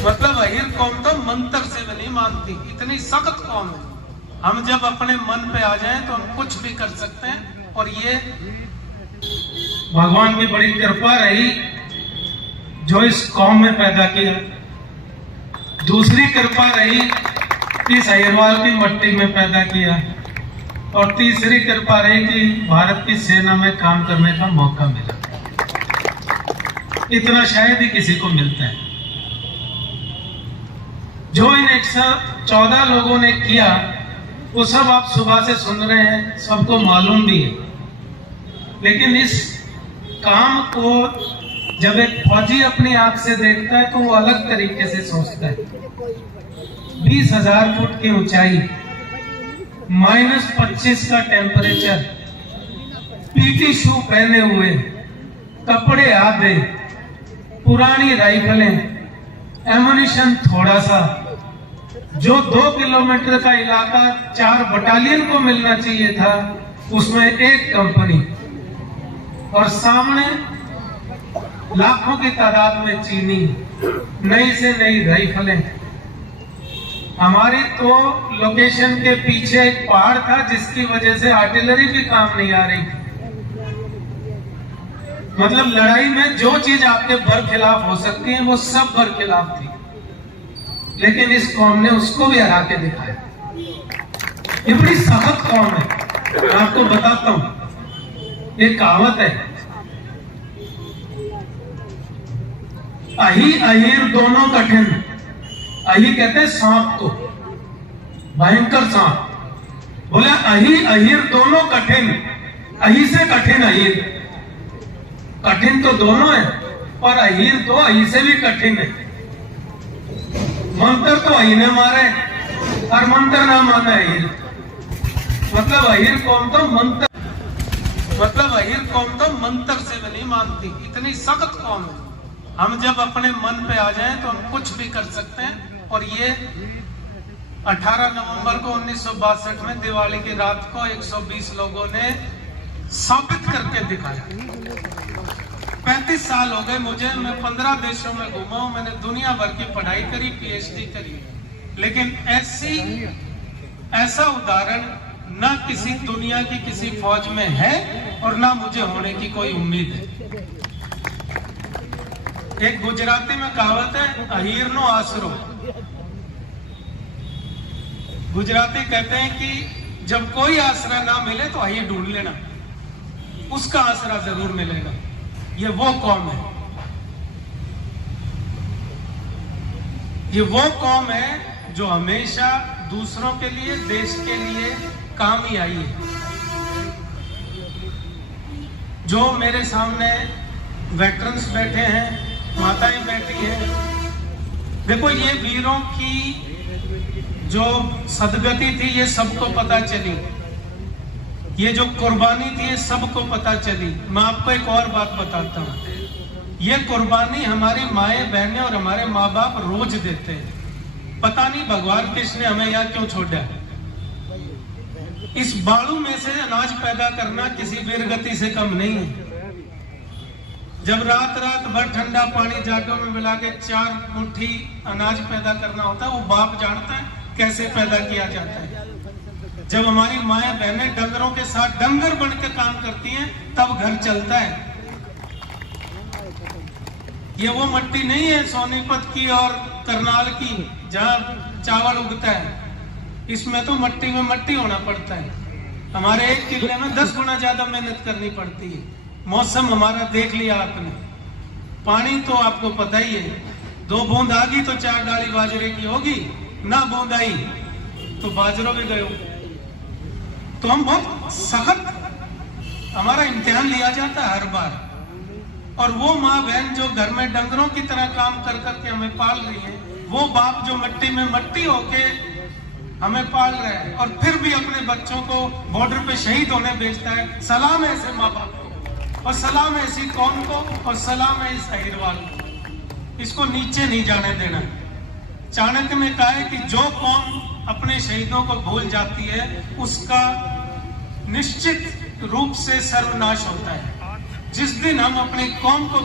मतलब अहीर कौम तो मंत्र से भी नहीं मानती, इतनी सख्त कौम है। हम जब अपने मन पे आ जाएं तो हम कुछ भी कर सकते हैं। और ये भगवान की बड़ी कृपा रही जो इस कौम में पैदा किया। दूसरी कृपा रही कि अहिरवाल की मट्टी में पैदा किया। और तीसरी कृपा रही कि भारत की सेना में काम करने का मौका मिला। इतना शायद ही किसी को मिलता है। जो इन 114 लोगों ने किया वो सब आप सुबह से सुन रहे हैं, सबको मालूम भी है। लेकिन इस काम को जब एक फौजी अपनी आंख से देखता है तो वो अलग तरीके से सोचता है। 20,000 फुट की ऊंचाई, -25 का टेम्परेचर, पीटी शू पहने हुए, कपड़े आधे, पुरानी राइफलें, एमुनिशन थोड़ा सा, जो 2 किलोमीटर का इलाका 4 बटालियन को मिलना चाहिए था उसमें 1 कंपनी, और सामने लाखों की तादाद में चीनी, नई से नई राइफलें। हमारी तो लोकेशन के पीछे एक पहाड़ था जिसकी वजह से आर्टिलरी भी काम नहीं आ रही। मतलब लड़ाई में जो चीज आपके बरखिलाफ हो सकती है वो सब बरखिलाफ थी, लेकिन इस कौम ने उसको भी हरा के दिखाया। ये बड़ी सख्त कौम है। मैं आपको बताता हूं, एक कहावत है, अही अहीर दोनों कठिन। अही कहते हैं सांप को, भयंकर सांप। बोले अही अहीर दोनों कठिन, अही से कठिन अहीर। कठिन तो दोनों है और अहीर तो अही से भी कठिन है। मंत्र तो अही ने मारे और मंत्र ना माना अहीर। मतलब अहीर कौम तो मंत्र, मतलब अहीर कौम तो मंत्र से भी नहीं मानती, इतनी सख्त कौम है। हम जब अपने मन पे आ जाएं तो हम कुछ भी कर सकते हैं। और ये 18 नवंबर को 1962 में दिवाली की रात को 120 लोगों ने साबित करके दिखाया। 35 साल हो गए मुझे, मैं 15 देशों में घूमा हूं, मैंने दुनिया भर की पढ़ाई करी, PhD करी, लेकिन ऐसा उदाहरण ना किसी दुनिया की किसी फौज में है और ना मुझे होने की कोई उम्मीद है। एक गुजराती में कहावत है, अहीर नो आसरो। गुजराती कहते हैं कि जब कोई आसरा ना मिले तो अहीर ढूंढ लेना, उसका आसरा जरूर मिलेगा। ये वो कौम है, ये वो कौम है जो हमेशा दूसरों के लिए, देश के लिए काम ही आई है। जो मेरे सामने वेटरन्स बैठे हैं, माताएं बैठी हैं, देखो ये वीरों की जो सदगति थी ये सबको पता चली, ये जो कुर्बानी थी ये सबको पता चली। मैं आपको एक और बात बताता हूँ, ये कुर्बानी हमारी माएं बहनें और हमारे माँ बाप रोज देते हैं। पता नहीं भगवान कृष्ण ने हमें यहाँ क्यों छोड़ा। इस बाड़ू में से अनाज पैदा करना किसी वीरगति से कम नहीं है। जब रात भर ठंडा पानी जाटों में मिला के 4 मुट्ठी अनाज पैदा करना होता है, वो बाप जानता है कैसे पैदा किया जाता है। जब हमारी माएं बहनें डंगरों के साथ डंगर बन के काम करती हैं तब घर चलता है। ये वो मट्टी नहीं है सोनीपत की और करनाल की जहाँ चावल उगता है, इसमें तो मट्टी में मट्टी होना पड़ता है। हमारे 1 किले में 10 गुना ज्यादा मेहनत करनी पड़ती है। मौसम हमारा देख लिया आपने, पानी तो आपको पता ही है, 2 बूंद आ गई तो 4 डाली बाजरे की होगी, ना बूंद आई तो बाजरों भी गयो। तो हम बहुत सख्त हमारा इम्तिहान लिया जाता है हर बार। और वो माँ बहन जो घर में डंगरों की तरह काम कर करके हमें पाल रही है, वो बाप जो मट्टी में मट्टी होके हमें पाल रहा है और फिर भी अपने बच्चों को बॉर्डर पे शहीद होने भेजता है। सलाम है ऐसे माँ बाप को, और सलाम है ऐसी कौम को, और सलाम है इस अहीरवाल को। इसको नीचे नहीं जाने देना। चाणक्य ने कहा है कि जो कौम अपने शहीदों को भूल जाती है उसका निश्चित रूप से सर्वनाश होता है। जिस दिन हम अपनी कौम को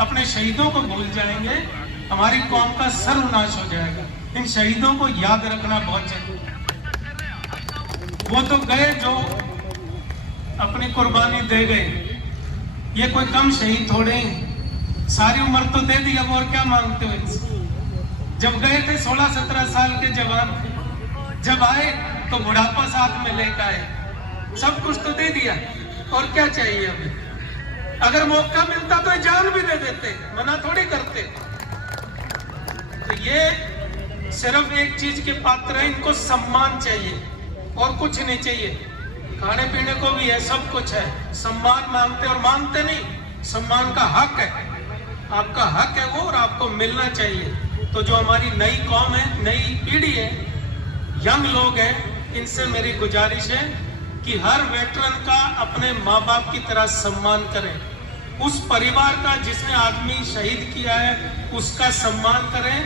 अपने शहीदों को भूल जाएंगे हमारी कौम का सर्वनाश हो जाएगा। इन शहीदों को याद रखना बहुत जरूरी है। वो तो गए जो अपनी कुर्बानी दे गए, ये कोई कम शहीद थोड़े हैं, सारी उम्र तो दे दी, अब और क्या मांगते हो इनसे। जब गए थे 16-17 साल के जवान, जब आए तो बुढ़ापा साथ में लेकर आए, सब कुछ तो दे दिया, और क्या चाहिए हमें। अगर मौका मिलता तो जान भी दे देते, मना थोड़ी करते। तो ये सिर्फ एक चीज के पात्र है, इनको सम्मान चाहिए और कुछ नहीं चाहिए। खाने पीने को भी है, सब कुछ है, सम्मान मांगते और मांगते नहीं, सम्मान का हक है, आपका हक है वो, और आपको मिलना चाहिए। तो जो हमारी नई कौम है, नई पीढ़ी है, यंग लोग हैं, इनसे मेरी गुजारिश है कि हर वेटरन का अपने माँ बाप की तरह सम्मान करें। उस परिवार का जिसने आदमी शहीद किया है उसका सम्मान करें,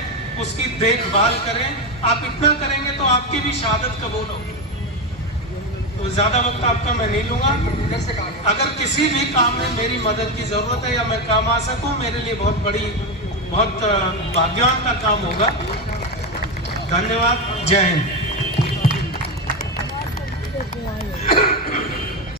उसकी देखभाल करें। आप इतना करेंगे तो आपकी भी शहादत कबूल होगी। तो ज्यादा वक्त आपका मैं नहीं लूंगा। अगर किसी भी काम में मेरी मदद की जरूरत है या मैं काम आ सकूं, मेरे लिए बहुत भाग्यवान का काम होगा। धन्यवाद। जय हिंद।